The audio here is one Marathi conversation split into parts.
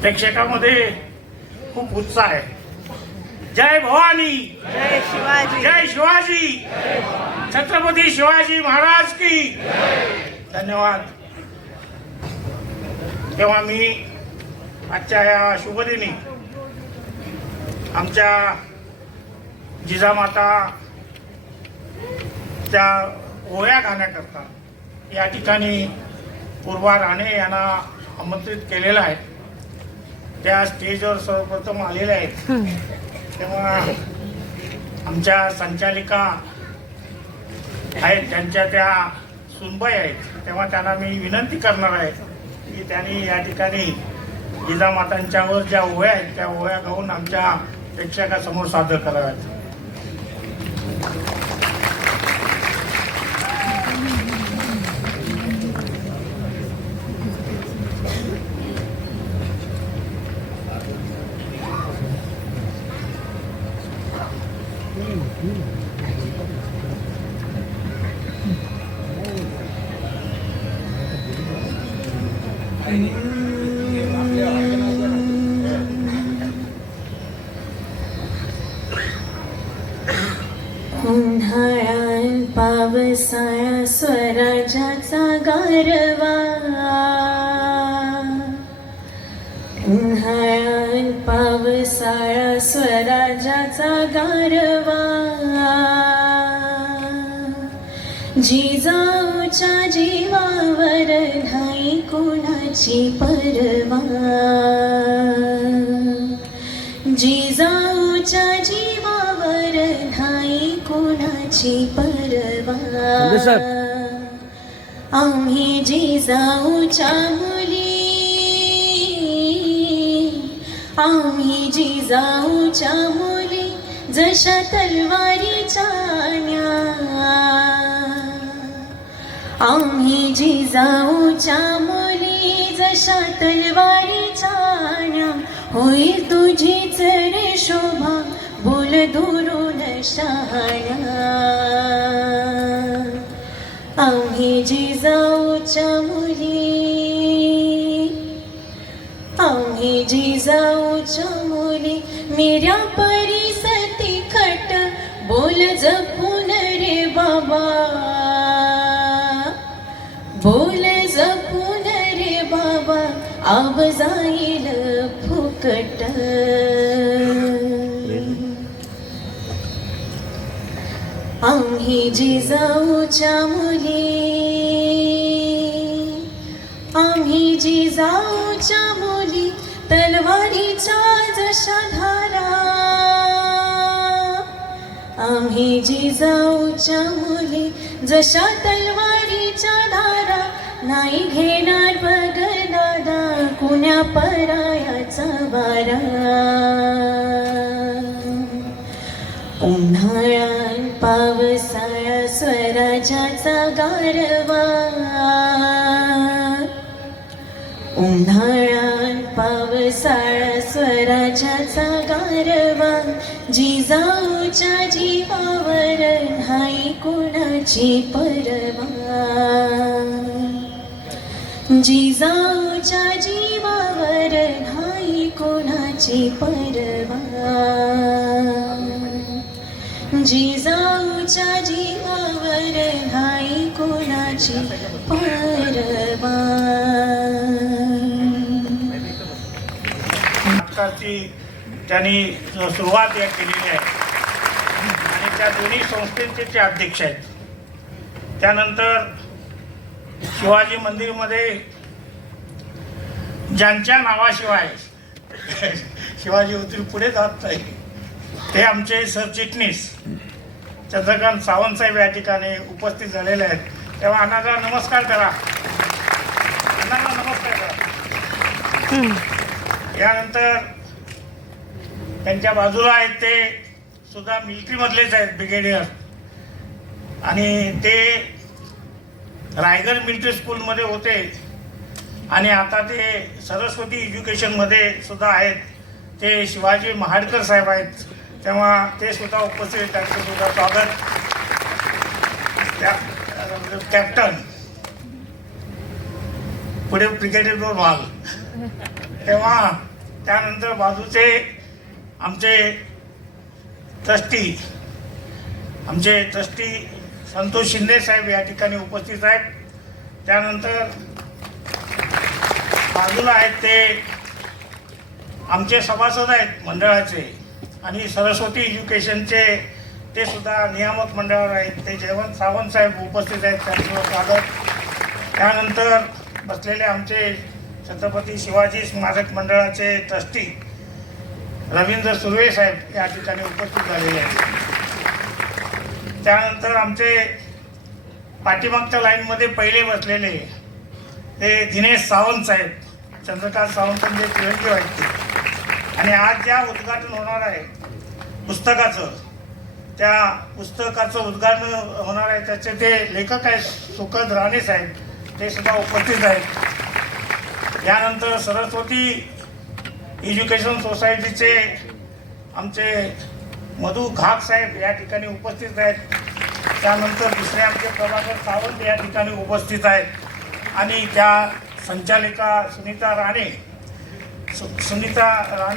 प्रेक्षकांमध्ये खूप उत्साह आहे. जय भवानी, जय शिवाजी, जय शिवाजी, छत्रपती शिवाजी महाराज की धन्यवाद. तेव्हा मी आजच्या या शुभदिनी आमच्या जिजामाता त्या ओव्या गाण्याकरता या ठिकाणी पूर्वा राणे यांना आमंत्रित केलेलं आहे. त्या स्टेजवर सर्वप्रथम आलेल्या आहेत. तेव्हा आमच्या संचालिका आहेत, त्यांच्या त्या सुनबाई आहेत, तेव्हा त्यांना मी विनंती करणार आहे की त्यांनी या ठिकाणी जिजामातांच्यावर ज्या ओव्या आहेत त्या ओव्या गाऊन आमच्या प्रेक्षकासमोर सादर कराव्यात. उन्हाळ्यात पावसाळा स्वराज्याचा गारवा, उन्हाळ्यात पावसाळा स्वराज्याचा गारवा, जिजाऊच्या जीवावर नाही कोणाची परवा, जिजाऊच्या जीवावर नाही कोणाची परवा. आम्ही जिजाऊच्या मुली, आम्ही जिजाऊच्या मुली जशा तलवारीच्या न्या, आम्ही जिजाऊच्या मुली जशा तलवारीच्या न्या. होईल तुझीच रे शोभा बोल दुरून शहाण्या. आम्ही जिजाऊच्या मुली, आम्ही जिजाऊच्या मुली मेऱ्या परी सती खट बोल जपून रे बाबा, बोल जपून रे बाबा आब जाईल फुकट. आम्ही जिजाऊच्या मुली, आम्ही जिजाऊच्या मुली तलवारीच्या जशा धारा, आम्ही जिजाऊच्या मुली जशा तलवारीच्या धारा. नाही घेणार बघ दादा कुण्या परायाचा वारा. उन्हाळ्यात पावसाळा स्वराज्याचा गारवा, उन्हाळ्यात पावसाळा स्वराज्याचा गारवा, जिजाऊच्या जीवावर नाही कोणाची परवा, जिजाऊच्या जीवावर नाही कोणाची परवा, जिजाऊच्या जीवावर नाही कोणाची परवा. नाटकाची त्यांनी सुरुवात या केलेली आहे आणि त्या दोन्ही संस्थेचे ते अध्यक्ष आहेत. त्यानंतर शिवाजी मंदिरमध्ये ज्यांच्या नावाशिवाय शिवाजी होतील पुढे जात नाही ते आमचे सरचिटणीस चंद्रकांत सावंत साहेब या ठिकाणी उपस्थित झालेले आहेत. तेव्हा अण्णाला नमस्कार करा, अण्णाला नमस्कार करा. यानंतर त्यांच्या बाजूला आहेत ते सुद्धा मिलिटरीमधलेच आहेत, ब्रिगेडियर, आणि ते रायगड मिलिटरी स्कूलमध्ये होते आणि आता ते सरस्वती एज्युकेशनमध्ये सुद्धा आहेत. ते शिवाजी महाडकर साहेब आहेत, तेव्हा ते सुद्धा उपस्थित, त्यांचं सुद्धा स्वागत. कॅप्टन पुढे ब्रिगेडियर व्हाल तेव्हा त्यानंतर बाजूचे आमचे ट्रस्टी संतोष शिंदे साहेब या ठिकाणी उपस्थित आहेत. त्यानंतर बाजूला आहेत ते आमचे सभासद आहेत मंडळाचे आणि सरस्वती एज्युकेशनचे ते सुद्धा नियामक मंडळावर आहेत. ते जयवंत सावंत साहेब उपस्थित आहेत, त्यांचं स्वागत. त्यानंतर बसलेले आमचे छत्रपती शिवाजी स्मारक मंडळाचे ट्रस्टी रवींद्र सुर्वे साहेब या ठिकाणी उपस्थित झालेले आहेत. त्यानंतर आमचे पाठीमागच्या लाईनमध्ये पहिले बसलेले ते दिनेश सावंत साहेब, चंद्रकांत सावंतांचे चिरंजीव आहेत ते. आणि आज ज्या उद्घाटन होणार आहे पुस्तकाचं, त्या पुस्तकाचं उद्घाटन होणार आहे त्याचे ते लेखक आहेत सुखद राणे साहेब, ते सुद्धा उपस्थित आहेत. यानंतर सरस्वती एज्युकेशन सोसायटीचे आमचे मधु घाग साहेब या ठिकाणी उपस्थित आहेत. त्यानंतर दुसरे आमचे प्रभाकर सावंत या ठिकाणी उपस्थित आहेत. आणि त्या संचालिका सुनीता राणे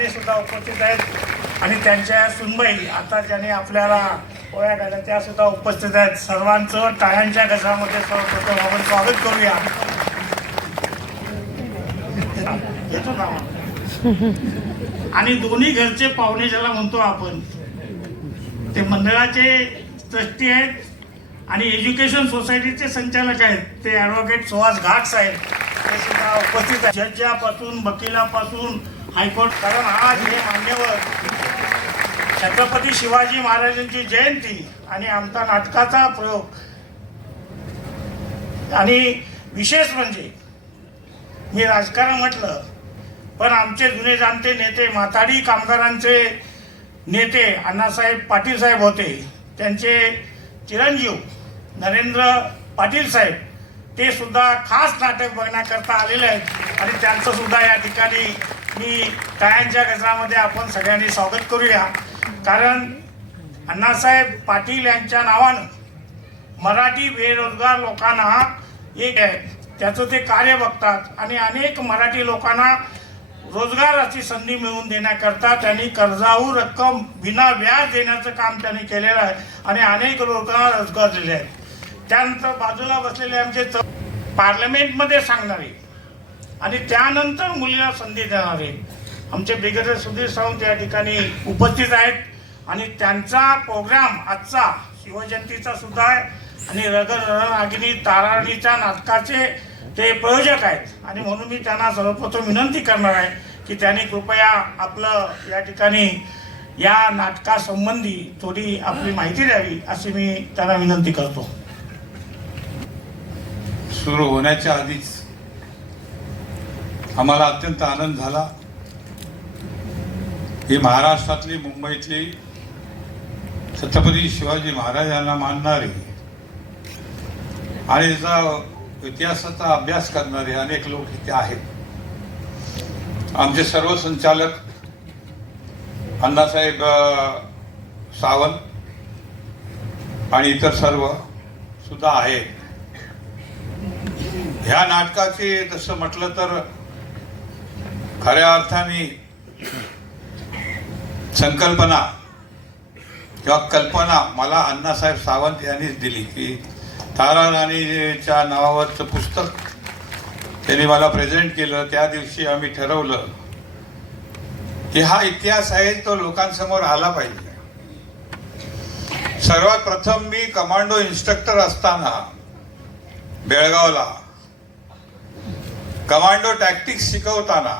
सुद्धा उपस्थित आहेत. आणि त्यांच्या सुनबाई आता ज्याने आपल्याला पोळ्या घाल्या त्या सुद्धा उपस्थित आहेत. सर्वांचं टाळ्यांच्या गजरामध्ये सर्वप्रथम आपण स्वागत करूया. येतो ना. आणि दोन्ही घरचे पाहुणे ज्याला म्हणतो आपण, ते मंडळाचे ट्रस्टी आहेत आणि एज्युकेशन सोसायटीचे संचालक आहेत ते ॲडव्होकेट सुहास घाट साहेब, ते सुद्धा उपस्थित आहेत. जजापासून वकिलापासून हायकोर्ट, कारण आज हे मान्यवर छत्रपती शिवाजी महाराजांची जयंती आणि आमचा नाटकाचा प्रयोग, आणि विशेष म्हणजे मी राजकारण म्हटलं पण आमचे जुने जाणते नेते, माथाडी कामगारांचे नेते अण्णासाहेब पाटील साहेब होते, त्यांचे चिरंजीव नरेंद्र पाटील साहेब ते सुद्धा खास नाटक बघण्याकरता आलेले आहेत. आणि त्यांचं सुद्धा या ठिकाणी मी टाळ्यांच्या गजरामध्ये आपण सगळ्यांनी स्वागत करूया. कारण अण्णासाहेब पाटील यांच्या नावानं मराठी बेरोजगार लोकांना एक आहे त्याचं ते कार्य बघतात आणि अनेक मराठी लोकांना रोजगाराची संधी मिळवून देण्याकरता त्यांनी कर्जाऊ रक्कम बिना व्याज देण्याचं काम त्यांनी केलेलं आहे आणि अनेक लोकांना रोजगार दिले आहेत. त्यानंतर बाजूला बसलेले आमचे पार्लमेंटमध्ये सांगणारे आणि त्यानंतर मुलीला संधी देणारे आमचे ब्रिगेडियर सुधीर सावंत या ठिकाणी उपस्थित आहेत. आणि त्यांचा प्रोग्राम आजचा शिवजयंतीचा सुद्धा आहे आणि रणरागिणी ताराणीच्या नाटकाचे ते प्रयोजक आहेत. आणि म्हणून मी त्यांना सर्वप्रथम विनंती करणार आहे की त्यांनी कृपया आपलं या ठिकाणी या नाटकासंबंधी थोडी आपली माहिती द्यावी अशी मी त्यांना विनंती करतो. सुरू होण्याच्या आधीच आम्हाला अत्यंत आनंद झाला ही महाराष्ट्रातली, मुंबईतली छत्रपती शिवाजी महाराजांना मानणारे आणि त्याचा इतिहासाचा अभ्यास करणारे अनेक लोक इथे आहेत. आमचे सर्व संचालक अण्णासाहेब सावंत आणि इतर सर्व सुद्धा आहेत. ह्या नाटकाचे तसं म्हटलं तर खऱ्या अर्थाने संकल्पना किंवा कल्पना मला अण्णासाहेब सावंत यांनीच दिली की तारा राणीच्या नावावरचं पुस्तक त्यांनी मला प्रेझेंट केलं. त्या दिवशी आम्ही ठरवलं की हा इतिहास आहे तो लोकांसमोर आला पाहिजे. सर्वात प्रथम मी कमांडो इन्स्ट्रक्टर असताना बेळगावला कमांडो टॅक्टिक्स शिकवताना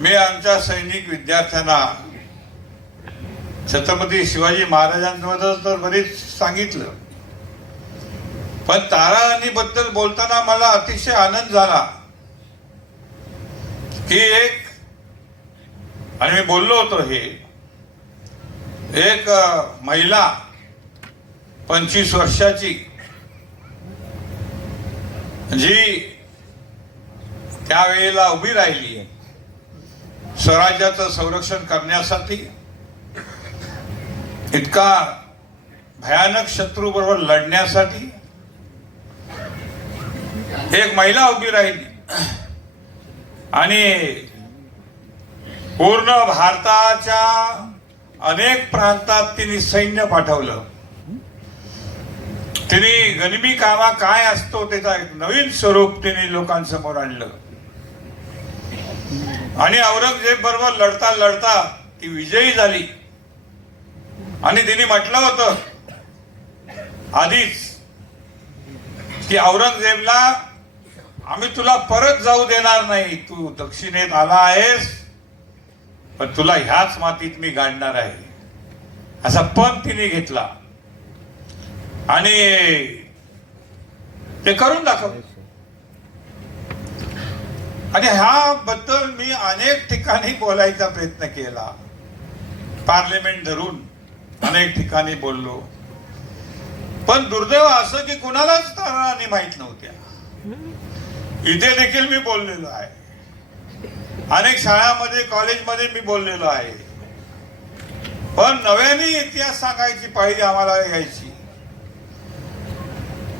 मी आमच्या सैनिक विद्यार्थ्यांना छत्रपती शिवाजी महाराजांबद्दल तर बरेच सांगितलं, पण तारा राणीबद्दल बोलताना मला अतिशय आनंद झाला की एक, आणि मी बोललो होतो हे, एक महिला 25 वर्षाची जी त्यावेळेला उभी राहिली स्वराज्याचं संरक्षण करण्यासाठी, इतका भयानक शत्रू बरोबर लढण्यासाठी एक महिला उभी राहिली आणि पूर्ण भारताच्या अनेक प्रांतात तिने सैन्य पाठवलं. तिने गनिमी कामा काय असतो त्याचा एक नवीन स्वरूप तिने लोकांसमोर आणलं. आणि औरंगजेब बरोबर लढता लढता ती विजयी झाली. आणि तिने म्हटलं होतं आधीच की औरंगजेबला आम्ही तुला परत जाऊ देणार नाही. तू दक्षिणेत आला आहेस पण तुला ह्याच मातीत मी गाडणार आहे असा पण तिने घेतला आणि ते करून दाखवलं. आणि ह्याबद्दल मी अनेक ठिकाणी बोलायचा प्रयत्न केला. पार्लिमेंट धरून अनेक ठिकाणी बोललो. पण दुर्दैव असं की कुणालाच तारांनी माहित नव्हत्या. इथे देखील मी बोललेलो आहे. अनेक शाळांमध्ये कॉलेजमध्ये मी बोललेलो आहे. पण नव्याने इतिहास सांगायची पाहिजे आम्हाला यायची.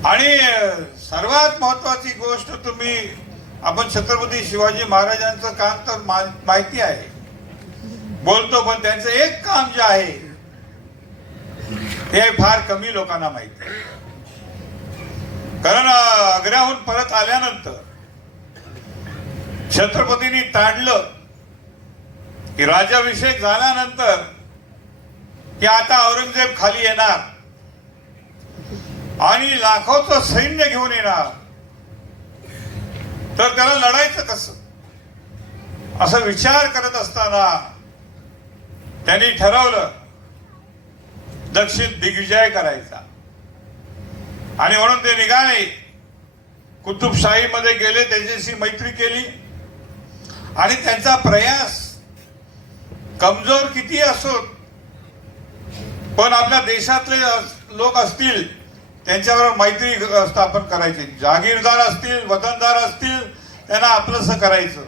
आणि सर्वात महत्वाची गोष्ट आपण छत्रपती शिवाजी महाराजांचं काम तर माहिती आहे बोलतो. पण त्यांचं एक काम जे आहे ते फार कमी लोकांना माहिती आहे. कारण आग्र्याहून परत आल्यानंतर छत्रपतींनी ताडलं की राज्याभिषेक झाल्यानंतर की आता औरंगजेब खाली येणार आणि लाखोचं सैन्य घेऊन येणार. तर त्याला लढायचं कसं असं विचार करत असताना त्यांनी ठरवलं दक्षिण दिग्विजय करायचा. आणि म्हणून ते निघाले. कुतुबशाहीमध्ये गेले, त्याच्याशी मैत्री केली. आणि त्यांचा प्रयास कमजोर किती असो पण आपल्या देशातले लोक असतील त्यांच्याबरोबर मैत्री स्थापन करायची. जागीरदार असतील, वतनदार असतील, त्यांना आपलंसं करायचं.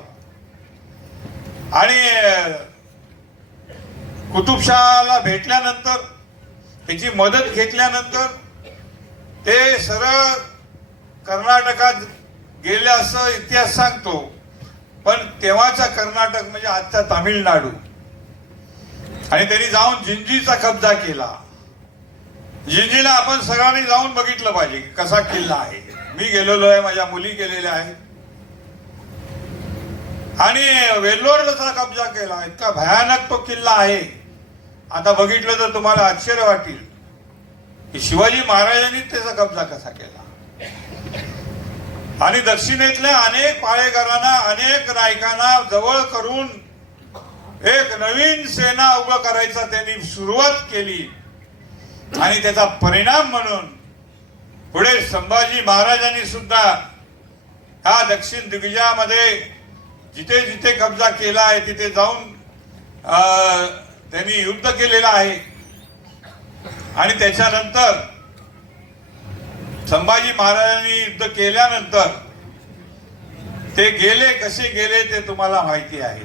आणि कुतुबशहाला भेटल्यानंतर त्याची मदत घेतल्यानंतर ते सरळ कर्नाटकात गेले असं इतिहास सांगतो. पण तेव्हाचा कर्नाटक म्हणजे आजचा तामिळनाडू. आणि त्यांनी जाऊन जिंजीचा कब्जा केला. जिंजीला आपण सगळ्यांनी जाऊन बघितलं पाहिजे कसा किल्ला आहे. मी गेलेलो आहे, माझ्या मुली गेलेल्या आहेत. आणि वेल्लोरचा कब्जा केला. इतका भयानक तो किल्ला आहे. आता बघितलं तर तुम्हाला आश्चर्य वाटेल की शिवाजी महाराजांनी त्याचा कब्जा कसा केला. आणि दक्षिणेतल्या अनेक पाळेकरांना, अनेक नायकांना जवळ करून एक नवीन सेना उभं करायचा त्यांनी सुरुवात केली. आणि त्याचा परिणाम म्हणून पुढे संभाजी महाराजांनी सुद्धा हा दक्षिण दिग्विजयामध्ये जिथे जिथे कब्जा केला आहे तिथे जाऊन त्यांनी युद्ध केलेलं आहे. आणि त्याच्यानंतर संभाजी महाराजांनी युद्ध केल्यानंतर ते गेले, कसे गेले ते तुम्हाला माहिती आहे.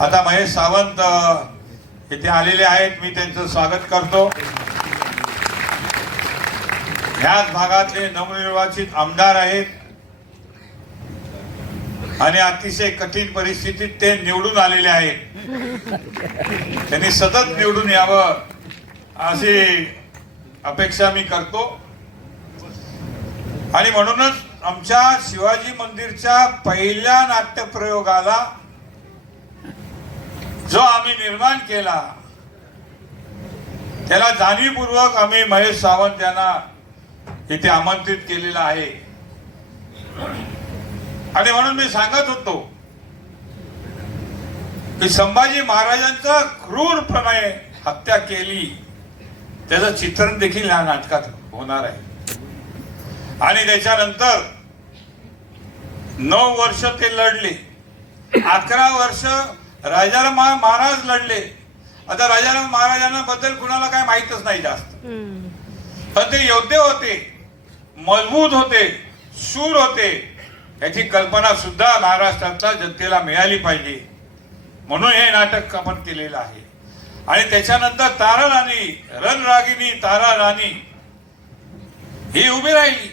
आता महेश सावंत इथे आलेले आहेत. मी त्यांचं स्वागत करतो. ह्याच भागातले नवनिर्वाचित आमदार आहेत आणि अतिशय कठीण परिस्थितीत ते निवडून आलेले आहेत. त्यांनी सतत निवडून यावं अशी अपेक्षा मी करतो. आणि म्हणूनच आमच्या शिवाजी मंदिरच्या पहिल्या नाट्यप्रयोगाला जो आम्ही निर्माण केला त्याला जाणीवपूर्वक आम्ही महेश सावंत यांना इथे आमंत्रित केलेलं आहे. आणि म्हणून मी सांगत होतो की संभाजी महाराजांचा क्रूरपणे हत्या केली त्याचं चित्रण देखील या नाटकात होणार आहे. आणि त्याच्यानंतर 9 वर्ष ते लढले. 11 वर्ष राजाराम महाराज लढले. आता राजाराम महाराजांना बद्दल कुणाला काय माहितच नाही जास्त. पण ते योद्धे होते, मजबूत होते, शूर होते. याची कल्पना सुद्धा महाराष्ट्रातल्या जनतेला मिळाली पाहिजे म्हणून हे नाटक आपण केलेलं आहे. आणि त्याच्यानंतर तारा राणी, रणरागिनी तारा राणी ही उभी राहिली.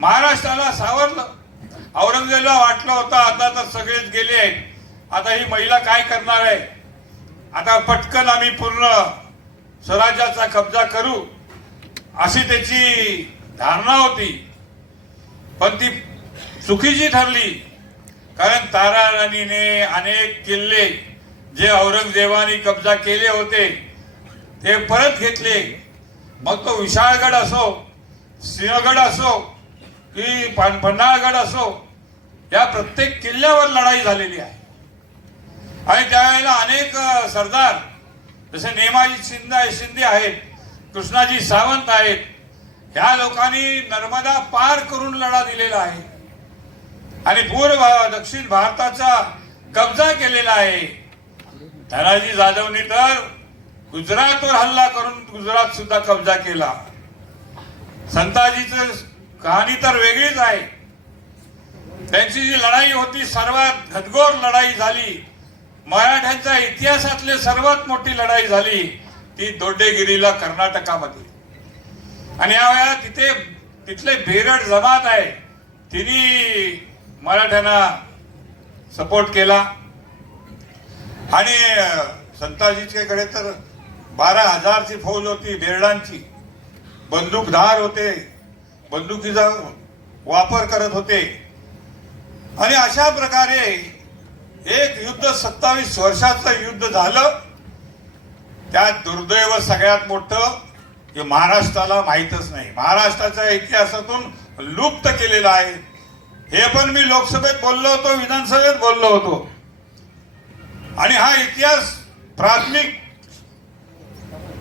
महाराष्ट्राला सावरलं. औरंगजेबला वाटलं होतं आता तर सगळेच गेले आहेत आता ही महिला काय करणार आहे, आता पटकन आम्ही पूर्ण स्वराज्याचा कब्जा करू अशी त्याची धारणा होती, पण ती चुकीची ठरली. कारण तारा राणीने अनेक किल्ले जे औरंगजेबाने कब्जा केले होते ते परत घेतले. मग तो विशाळगड असो, सिंहगड असो की पन्हाळगड असो, या प्रत्येक किल्ल्यावर लढाई झालेली आहे. आणि त्यावेळेला अनेक सरदार जसे नेमाजी शिंदे आहेत, कृष्णाजी सावंत आहेत, ह्या लोकांनी नर्मदा पार करून लढा दिलेला आहे आणि पूर्व दक्षिण भारताचा कब्जा केलेला आहे. धनाजी जाधवनी तर गुजरातवर हल्ला करून गुजरात सुद्धा कब्जा केला. संताजीचं कहाणी तर वेगळीच आहे. त्यांची जी लढाई होती सर्वात घनघोर लढाई झाली, मराठ्यांच्या इतिहासातली सर्वात मोठी लढाई झाली ती दोड्डेगिरीला कर्नाटकामध्ये. आणि यावेळेला तिथले बेरड जमात आहे, तिने मराठ्यांना सपोर्ट केला. आणि संताजीच्याकडे तर 12,000ची फौज होती बेरडांची, बंदूकधार होते, बंदुकीचा वापर करत होते. आणि अशा प्रकारे एक युद्ध 27 वर्षाचं युद्ध झालं. त्यात दुर्दैव सगळ्यात मोठं की महाराष्ट्राला माहीतच नाही, महाराष्ट्राच्या इतिहासातून लुप्त केलेलं आहे. हे पण मी लोकसभेत बोललो होतो, विधानसभेत बोललो होतो. आणि हा इतिहास प्राथमिक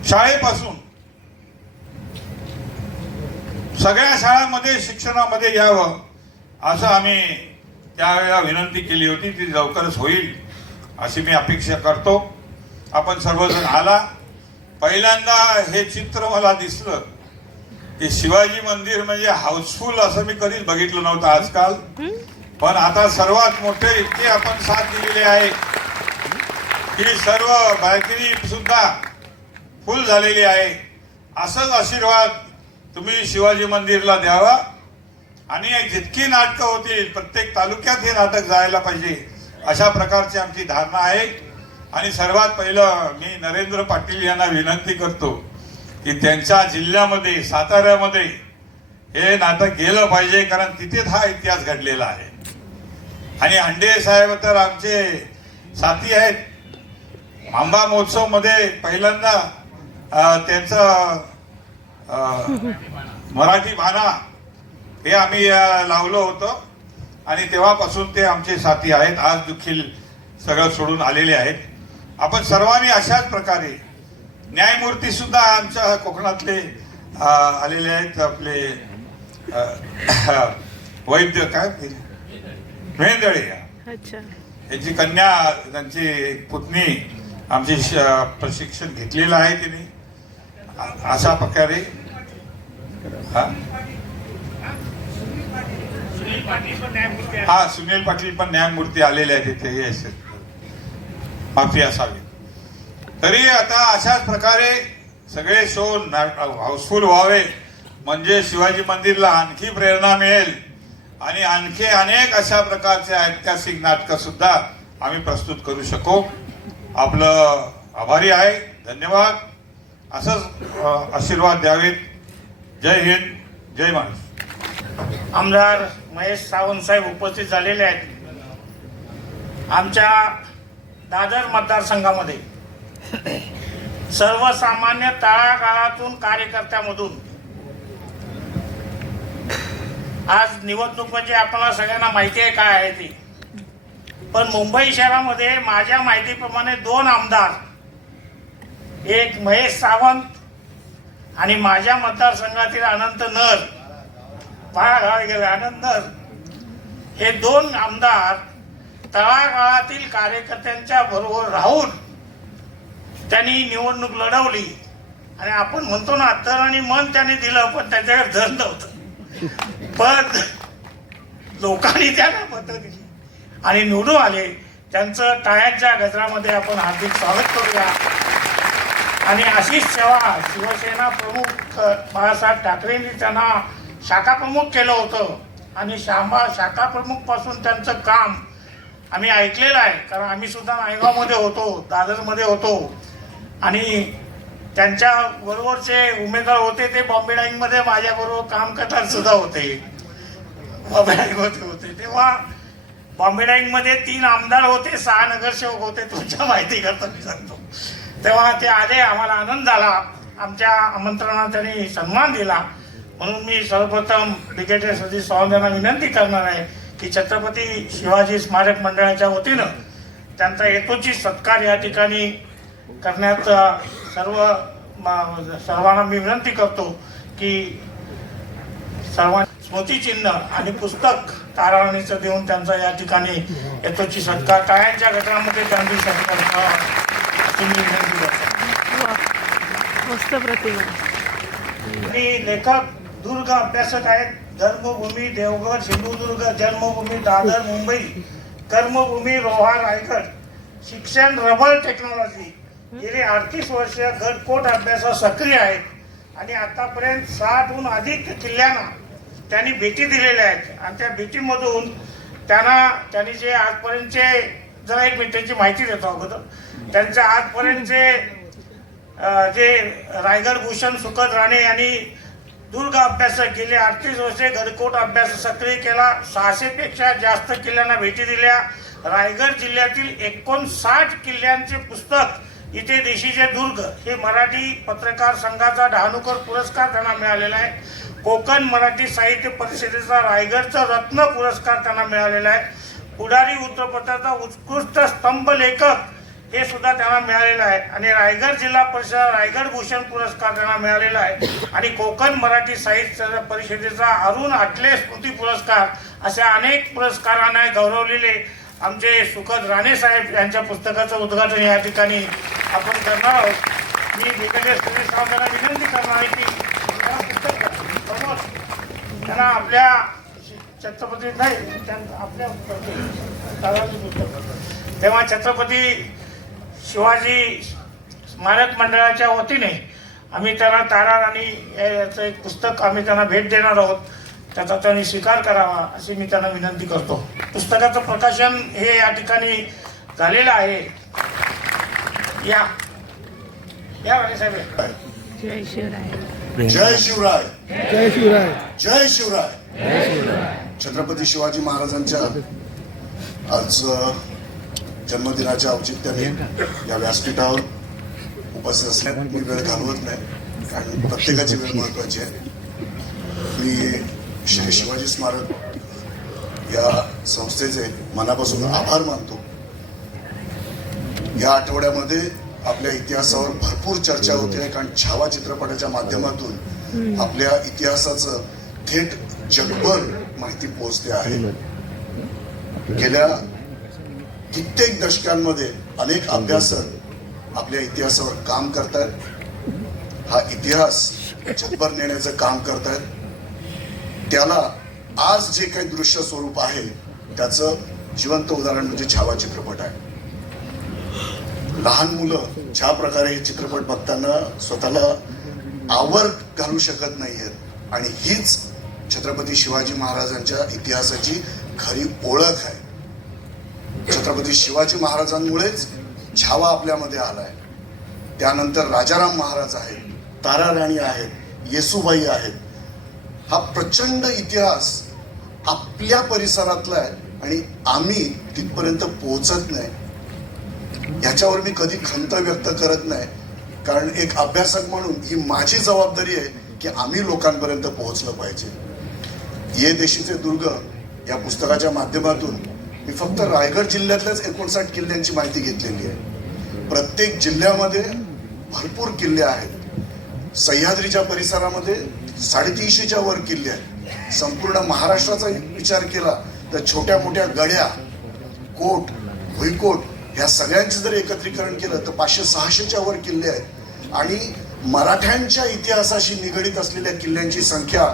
शाळेपासून सगळ्या शाळांमध्ये शिक्षणामध्ये यावं असं आम्ही त्यावेळेला विनंती केली होती. ती लवकरच होईल अशी मी अपेक्षा करतो. आपण सर्वजण आला. पहिल्यांदा हे चित्र मला दिसलं की शिवाजी मंदिर म्हणजे हाऊसफुल असं मी कधीच बघितलं नव्हतं आजकाल. पण आता सर्वात मोठे इतके आपण साथ दिलेले आहे की सर्व बाल्कनी सुद्धा फुल झालेली आहे. असंच आशीर्वाद तुम्ही शिवाजी मंदिरला द्यावा. आणि जितकी नाटकं होतील प्रत्येक तालुक्यात हे नाटक जायला पाहिजे अशा प्रकारची आमची धारणा आहे. आणि सर्वात पहिलं मी नरेंद्र पाटील यांना विनंती करतो की त्यांच्या जिल्ह्यामध्ये साताऱ्यामध्ये हे नाटक गेलं पाहिजे, कारण तिथेच हा इतिहास घडलेला आहे. आणि अंडे साहेब तर आमचे साथी आहेत. आंबा महोत्सव मध्ये पहिल्यांदा त्यांचं मराठी बाणा हे आम्ही लावलं होतं आणि तेव्हापासून ते आमचे साथी आहेत. आज देखील सगळं सोडून आलेले आहेत. आपण सर्वांनी अशाच प्रकारे न्यायमूर्ती सुद्धा आमच्या कोकणातले आलेले आहेत. आपले वैद्य काय मेंदळे, याची कन्या, त्यांची पुतणी आमची प्रशिक्षण घेतलेलं आहे तिने. अशा प्रकारे सुनील पाटील पण न्यायमूर्ती आलेले आहेत तिथे, माफी असावी. तरी आता अशाच प्रकारे सगळे शो हाऊसफुल व्हावे म्हणजे शिवाजी मंदिरला आणखी प्रेरणा मिळेल आणि आणखी अनेक अशा प्रकारचे ऐतिहासिक नाटकं सुद्धा आम्ही प्रस्तुत करू शकू. आपलं आभारी आहे. धन्यवाद. असंच आशीर्वाद द्यावेत. जय हिंद, जय महाराष्ट्र. आमदार महेश सावंत साहेब उपस्थित झालेले आहेत. आमच्या दादर मतदारसंघामध्ये सर्वसामान्य तळागाळातून कार्यकर्त्यामधून आज निवडणूक म्हणजे आपल्याला सगळ्यांना माहिती आहे काय आहे ती. पण मुंबई शहरामध्ये माझ्या माहितीप्रमाणे 2 आमदार, एक महेश सावंत आणि माझ्या मतदारसंघातील अनंत नर, पाळागाव गेले अनंत नर, हे 2 आमदार तळागाळातील कार्यकर्त्यांच्या बरोबर राहून त्यांनी निवडणूक लढवली. आणि आपण म्हणतो ना तर आणि मन त्यांनी दिलं, पण त्याच्याकडे धन नव्हतं. पण लोकांनी त्यांना मतं दिली आणि निवडून आले. त्यांचं टाळ्यांच्या गजरामध्ये आपण हार्दिक स्वागत करूया. आणि अशीच सेवा शिवसेना प्रमुख बाळासाहेब ठाकरेंनी त्यांना शाखा प्रमुख केलं होतं आणि शाखा प्रमुख पासून त्यांचं काम आम्ही ऐकलेलं आहे, कारण आम्ही सुद्धा नायगावमध्ये होतो, दादरमध्ये होतो आणि त्यांच्या बरोबरचे उमेदवार होते ते बॉम्बे डाईंगमध्ये माझ्याबरोबर काम करतात सुद्धा होते, बॉम्बे डाईंगमध्ये होते. तेव्हा बॉम्बे डाईंगमध्ये 3 आमदार होते, 6 नगरसेवक होते, तुमच्या माहिती करता मी सांगतो. तेव्हा ते आले, आम्हाला आनंद झाला, आमच्या आमंत्रणात त्यांनी सन्मान दिला. म्हणून मी सर्वप्रथम ब्रिगेडियर सतीश सावंत यांना विनंती करणार आहे की छत्रपती शिवाजी स्मारक मंडळाच्या वतीनं त्यांचा यथोचित सत्कार या ठिकाणी करण्यात सर्वांना मी विनंती करतो की सर्वांना स्मृतिचिन्ह आणि पुस्तक ताराराणीचं देऊन त्यांचा या ठिकाणी यथोचित सत्कार टाळ्यांच्या गजरामध्ये त्यांनी सत्कार करावा अशी मी विनंती करतो. मस्त प्रतिमा. मी लेखक दुर्ग अभ्यासक आहेत. धर्मभूमी देवगड, सिंधुदुर्ग, जन्मभूमी दादर मुंबई, कर्मभूमी रोहा रायगड, शिक्षण रबर टेक्नॉलॉजी. गेली 38 वर्ष गडकोट अभ्यासात सक्रिय आहेत आणि आतापर्यंत 60हून अधिक किल्ल्यांना त्यांनी भेटी दिलेल्या आहेत आणि त्या भेटीमधून त्यांनी जे आजपर्यंतचे, जरा एक मिनिटाची माहिती देतो अगोदर, त्यांच्या आजपर्यंतचे जे रायगड भूषण सुखद राणे यांनी दुर्ग अभ्यासक गेले 38 वर्षे गडकोट अभ्यास सक्रिय केला. 600 पेक्षा जास्त किल्ल्यांना भेटी दिल्या. रायगड जिल्ह्यातील 59 किल्ल्यांचे पुस्तक इथे देशीचे दुर्ग हे मराठी पत्रकार संघाचा डहाणूकर पुरस्कार त्यांना मिळालेला आहे. कोकण मराठी साहित्य परिषदेचा रायगडचा रत्न पुरस्कार त्यांना मिळालेला आहे. पुढारी वृत्तपत्राचा उत्कृष्ट स्तंभ लेखक हे सुद्धा त्यांना मिळालेलं आहे आणि रायगड जिल्हा परिषद रायगड भूषण पुरस्कार त्यांना मिळालेला आहे आणि कोकण मराठी साहित्य परिषदेचा अरुण आटले स्मृती पुरस्कार अशा अनेक पुरस्कारांना गौरवलेले आमचे सुखद राणे साहेब यांच्या पुस्तकाचं उद्घाटन या ठिकाणी आपण करणार आहोत. मी ब्रिगेडियर सतीश सावंत यांना विनंती करणार आहे की त्यांना आपल्या छत्रपती नाही आपल्या तेव्हा छत्रपती शिवाजी स्मारक मंडळाच्या वतीने आम्ही त्यांना ताराराणी याचं एक पुस्तक आम्ही त्यांना भेट देणार आहोत. त्याचा त्यांनी स्वीकार करावा अशी मी त्यांना विनंती करतो. पुस्तकाचं प्रकाशन हे या ठिकाणी झालेलं आहे. या राणे साहेब. जय शिवराय. जय शिवराय. जय शिवराय. जय शिवराय. छत्रपती शिवाजी महाराजांच्या आज जन्मदिनाच्या औचित्याने या व्यासपीठावर उपस्थित असण्यात मी वेळ घालवत नाही, कारण प्रत्येकाची वेळ महत्वाची आहे. मी श्री शिवाजी स्मारक या संस्थेचे मनापासून आभार मानतो. या आठवड्यामध्ये आपल्या इतिहासावर भरपूर चर्चा होते आहे, कारण छावा चित्रपटाच्या माध्यमातून आपल्या इतिहासाचं थेट जगभर माहिती पोहोचते आहे. गेल्या कित्येक दशकांमध्ये अनेक अभ्यासक आपल्या इतिहासावर काम करतात. हा इतिहास जगभर नेण्याचं काम करतात. त्याला आज जे काही दृश्य स्वरूप आहे त्याचं जिवंत उदाहरण म्हणजे छावा चित्रपट आहे. लहान मुलं ज्या प्रकारे हे चित्रपट बघताना स्वतःला आवर घालू शकत नाहीयेत आणि हीच छत्रपती शिवाजी महाराजांच्या इतिहासाची खरी ओळख आहे. छत्रपती शिवाजी महाराजांमुळेच छावा आपल्यामध्ये आलाय. त्यानंतर राजाराम महाराज आहेत, ताराराणी आहेत, येसूबाई आहेत. हा प्रचंड इतिहास आपल्या परिसरातला आहे आणि आम्ही तिथपर्यंत पोहोचत नाही. याच्यावर मी कधी खंत व्यक्त करत नाही, कारण एक अभ्यासक म्हणून ही माझी जबाबदारी आहे की आम्ही लोकांपर्यंत पोहोचलं पाहिजे. ये देशीचे दुर्ग या पुस्तकाच्या माध्यमातून मी फक्त रायगड जिल्ह्यातल्याच 59 किल्ल्यांची माहिती घेतलेली आहे. प्रत्येक जिल्ह्यामध्ये भरपूर किल्ले आहेत. सह्याद्रीच्या परिसरामध्ये 350च्या वर किल्ले आहेत. संपूर्ण महाराष्ट्राचा विचार केला तर छोट्या मोठ्या गड्या, कोट, भुईकोट ह्या सगळ्यांचे जर एकत्रीकरण केलं तर 500-600च्या वर किल्ले आहेत आणि मराठ्यांच्या इतिहासाशी निगडीत असलेल्या किल्ल्यांची संख्या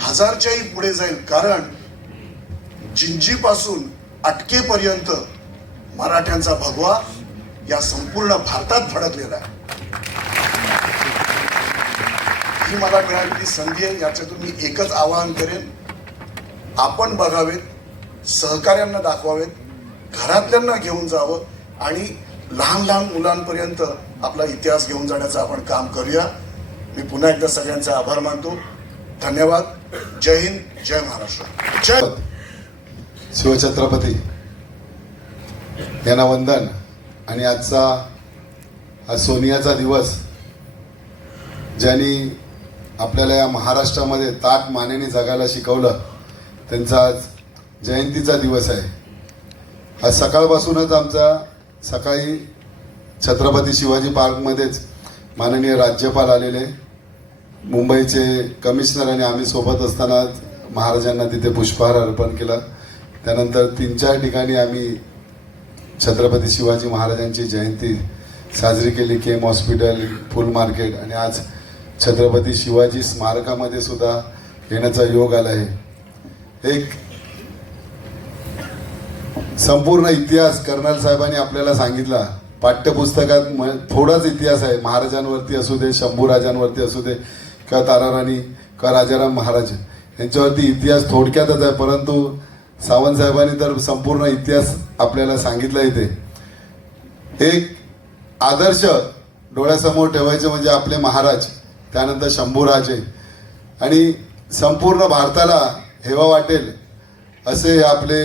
1000च्याही पुढे जाईल, कारण जिंजीपासून अटकेपर्यंत मराठ्यांचा भगवा या संपूर्ण भारतात फडकलेला आहे. ही मला मिळालेली संधी आहे. याच्यातून मी एकच आवाहन करेन, आपण बघावेत, सहकार्यांना दाखवावेत, घरातल्यांना घेऊन जावं आणि लहान लहान मुलांपर्यंत आपला इतिहास घेऊन जाण्याचं आपण काम करूया. मी पुन्हा एकदा सगळ्यांचे आभार मानतो. धन्यवाद. जय हिंद, जय महाराष्ट्र. जय शिवछत्रपती यांना वंदन. आणि आज सोनियाचा दिवस, ज्यांनी आपल्याला या महाराष्ट्रामध्ये ताट मानेने जगायला शिकवलं, त्यांचा आज जयंतीचा दिवस आहे. आज सकाळपासूनच सकाळी छत्रपती शिवाजी पार्कमध्येच माननीय राज्यपाल आलेले, मुंबईचे कमिशनर आणि आम्ही सोबत असताना महाराजांना तिथे पुष्पहार अर्पण केला. त्यानंतर 3-4 ठिकाणी आम्ही छत्रपती शिवाजी महाराजांची जयंती साजरी केली. केम हॉस्पिटल, फुल मार्केट, आणि आज छत्रपती शिवाजी स्मारकामध्ये सुद्धा येण्याचा योग आला आहे. एक संपूर्ण इतिहास कर्नल साहेबांनी आपल्याला सांगितला. पाठ्यपुस्तकात थोडाच इतिहास आहे. महाराजांवरती असू दे, शंभूराजांवरती असू दे, किंवा ताराराणी किंवा राजाराम महाराज यांच्यावरती इतिहास थोडक्यातच आहे. परंतु सावंत साहेबांनी तर संपूर्ण इतिहास आपल्याला सांगितला. इथे एक आदर्श डोळ्यासमोर ठेवायचे म्हणजे आपले महाराज, त्यानंतर शंभूराजे, आणि संपूर्ण भारताला हेवा वाटेल असे आपले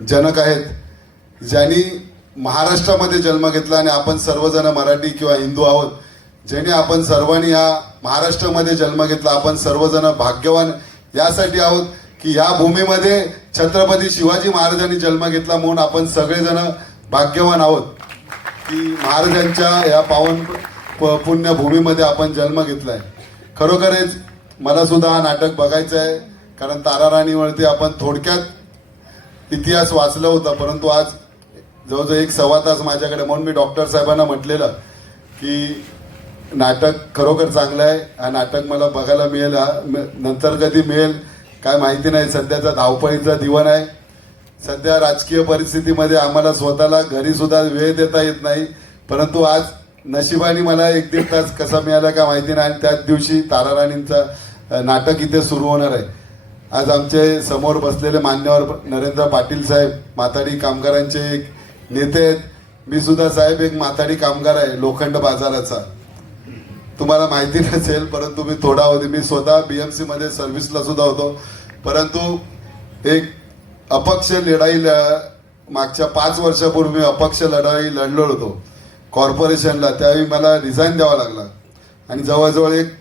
जनक आहेत, ज्यांनी महाराष्ट्रामध्ये जन्म घेतला. आणि आपण सर्वजण मराठी किंवा हिंदू आहोत, ज्याने आपण सर्वांनी या महाराष्ट्रामध्ये जन्म घेतला. आपण सर्वजण भाग्यवान यासाठी आहोत की या भूमीमध्ये छत्रपती शिवाजी महाराजांनी जन्म घेतला, म्हणून आपण सगळेजण भाग्यवान आहोत की महाराजांच्या या पावन पुण्यभूमीमध्ये आपण जन्म घेतला आहे. खरोखरच मला सुद्धा हा नाटक बघायचं आहे, कारण ताराराणीवरती आपण थोडक्यात इतिहास वाचलं होतं, परंतु आज जवळजवळ 1-1.25 तास माझ्याकडे, म्हणून मी डॉक्टर साहेबांना म्हटलेलं की नाटक खरोखर चांगलं आहे, हा नाटक मला बघायला मिळेल. नंतर कधी मिळेल काय माहिती नाही. सध्याचा धावपळीचा दिवण आहे. सध्या राजकीय परिस्थितीमध्ये आम्हाला स्वतःला घरी सुद्धा वेळ देता येत नाही, परंतु आज नशिबाने मला 1-1.5 तास कसा मिळाला का माहिती नाही. आणि त्याच दिवशी ताराराणींचा नाटक इथे सुरू होणार आहे. आज आमचे समोर बसलेले मान्यवर नरेंद्र पाटील साहेब माथाडी कामगारांचे एक नेते आहेत. मी सुद्धा साहेब एक माथाडी कामगार आहे लोखंड बाजाराचा. तुम्हाला माहिती नसेल, परंतु मी थोडा होते. मी स्वतः BMC मध्ये सर्व्हिसला सुद्धा होतो, परंतु एक अपक्ष लढाई मागच्या 5 वर्षापूर्वी अपक्ष लढाई लढलो होतो कॉर्पोरेशनला. त्यावेळी मला रिझाईन द्यावा लागला. आणि जवळजवळ एक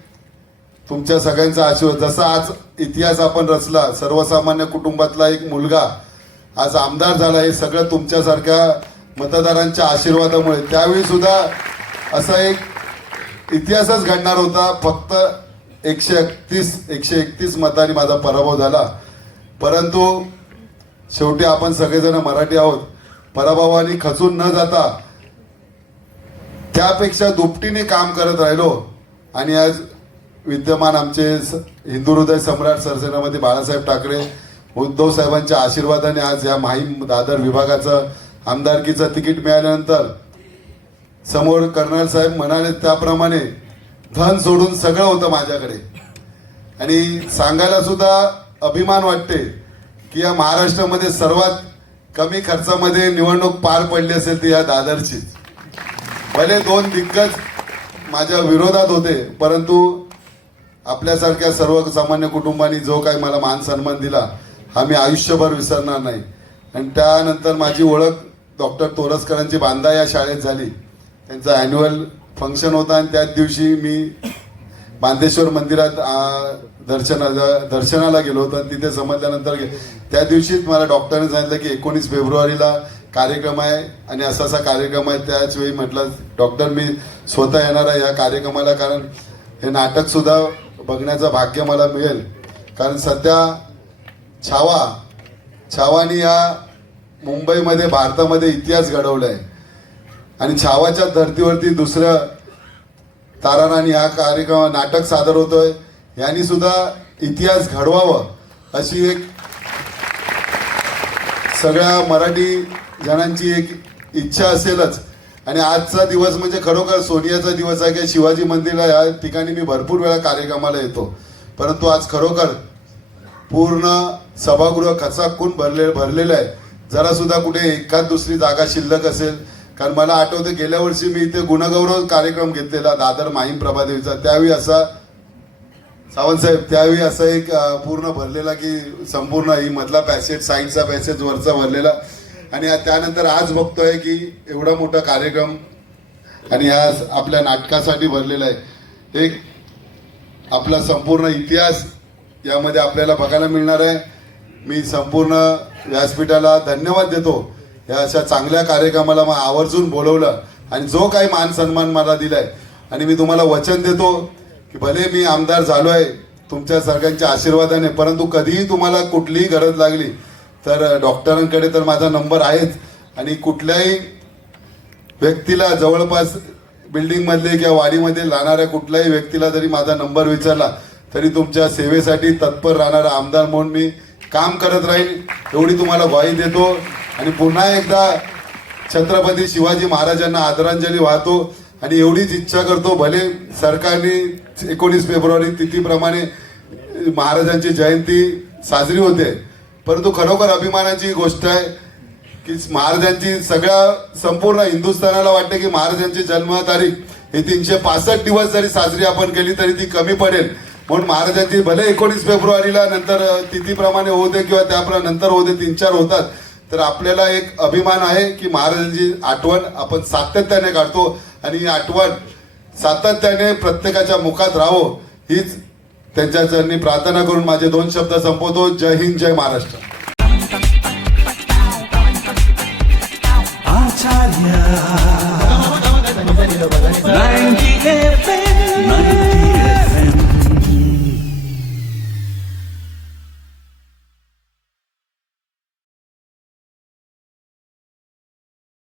तुमच्या सगळ्यांचा आशीर्वाद, जसा आज इतिहास आपण रचला, सर्वसामान्य कुटुंबातला एक मुलगा आज आमदार झाला, हे सगळं तुमच्यासारख्या मतदारांच्या आशीर्वादामुळे. त्यावेळी सुद्धा असा एक इतिहासच घडणार होता. फक्त 131 मतांनी माझा पराभव झाला. परंतु शेवटी आपण सगळेजण मराठी आहोत. पराभवाने खचून न जाता त्यापेक्षा दुपटीने काम करत राहिलो. आणि आज विद्यमान आमचे हिंदू हृदय सम्राट सरसेनापती बाळासाहेब ठाकरे, उद्धव साहेबांच्या आशीर्वादाने आज या माहीम दादर विभागाचं आमदारकीचं तिकीट मिळाल्यानंतर समोर कर्नल साहेब म्हणाले त्याप्रमाणे धन सोडून सगळं होतं माझ्याकडे. आणि सांगायला सुद्धा अभिमान वाटते की या महाराष्ट्रामध्ये सर्वात कमी खर्चामध्ये निवडणूक पार पडली असेल ती या दादरची. भले 2 दिग्गज माझ्या विरोधात होते, परंतु आपल्यासारख्या सर्वसामान्य कुटुंबांनी जो काही मला मान सन्मान दिला हा मी आयुष्यभर विसरणार नाही. आणि त्यानंतर माझी ओळख डॉक्टर तोरसकरांची बांधा या शाळेत झाली. त्यांचा ॲन्युअल फंक्शन होता आणि त्याच दिवशी मी बांधेश्वर मंदिरात दर्शनाला गेलो होतो. आणि तिथे समजल्यानंतर त्या दिवशीच मला डॉक्टरने सांगितलं की 19 फेब्रुवारीला कार्यक्रम आहे आणि असा असा कार्यक्रम आहे. त्याच वेळी म्हटलं डॉक्टर मी स्वतः येणार आहे या कार्यक्रमाला, कारण हे नाटकसुद्धा बघण्याचं भाग्य मला मिळेल. कारण सध्या छावानी या मुंबईमध्ये भारतामध्ये इतिहास घडवला आहे. आणि छावाच्या धर्तीवरती दुसरं ताराराणी हा कार्यक्रम नाटक सादर होतोय. यांनी सुद्धा इतिहास घडवावं अशी एक सगळ्या मराठी जणांची एक इच्छा असेलच. आणि आजचा दिवस म्हणजे खरोखर सोनियाचा दिवस आहे की शिवाजी मंदिरला या ठिकाणी मी भरपूर वेळा कार्यक्रमाला येतो, परंतु आज खरोखर पूर्ण सभागृह खचाखून भरलेलं आहे. जरा सुद्धा कुठे एखाद दुसरी जागा शिल्लक असेल, कारण मला आठवतं गेल्या वर्षी मी इथे गुणगौरव कार्यक्रम घेतलेला दादर माहीम प्रभादेवीचा, त्यावेळी असा सावंत साहेब त्यावेळी असा एक पूर्ण भरलेला की संपूर्ण ही मधला पॅसेज, साईडचा पॅसेज, वरचा भरलेला. आणि त्यानंतर आज बघतोय की एवढा मोठा कार्यक्रम आणि ह्या आपल्या नाटकासाठी भरलेला आहे. एक आपला संपूर्ण इतिहास यामध्ये आपल्याला बघायला मिळणार आहे. मी संपूर्ण व्यासपीठाला धन्यवाद देतो, या अशा चांगल्या कार्यक्रमाला मला आवर्जून बोलवलं आणि जो काही मान सन्मान मला दिलाय. आणि मी तुम्हाला वचन देतो की भले मी आमदार झालो आहे तुमच्या सगळ्यांच्या आशीर्वादाने, परंतु कधीही तुम्हाला कुठलीही गरज लागली तर डॉक्टरांकडे तर माझा नंबर आहेच. आणि कुठल्याही व्यक्तीला जवळपास बिल्डिंगमधले किंवा वाडीमध्ये राहणाऱ्या कुठल्याही व्यक्तीला जरी माझा नंबर विचारला तरी तुमच्या सेवेसाठी तत्पर राहणारा आमदार म्हणून मी काम करत राहील, एवढी तुम्हाला ग्वाही देतो. आणि पुन्हा एकदा छत्रपती शिवाजी महाराजांना आदरांजली वाहतो आणि एवढीच इच्छा करतो, भले सरकारने 19 फेब्रुवारी तिथीप्रमाणे महाराजांची जयंती साजरी होते, परंतु खरोखर अभिमानाची गोष्ट आहे की महाराजांची सगळ्या संपूर्ण हिंदुस्थानाला वाटते की महाराजांची जन्मतारीख ही 365 दिवस जरी साजरी आपण केली तरी ती कमी पडेल. म्हणून महाराजांची भले 19 फेब्रुवारीला नंतर तिथीप्रमाणे होते किंवा त्या नंतर होते, 3-4 होतात, तर आपल्याला एक अभिमान आहे की महाराजांची आठवण आपण सातत्याने काढतो आणि ही आठवण सातत्याने प्रत्येकाच्या मुखात राहो हीच त्यांच्या चरणी प्रार्थना करून माझे 2 शब्द संपवतो. जय हिंद, जय महाराष्ट्र.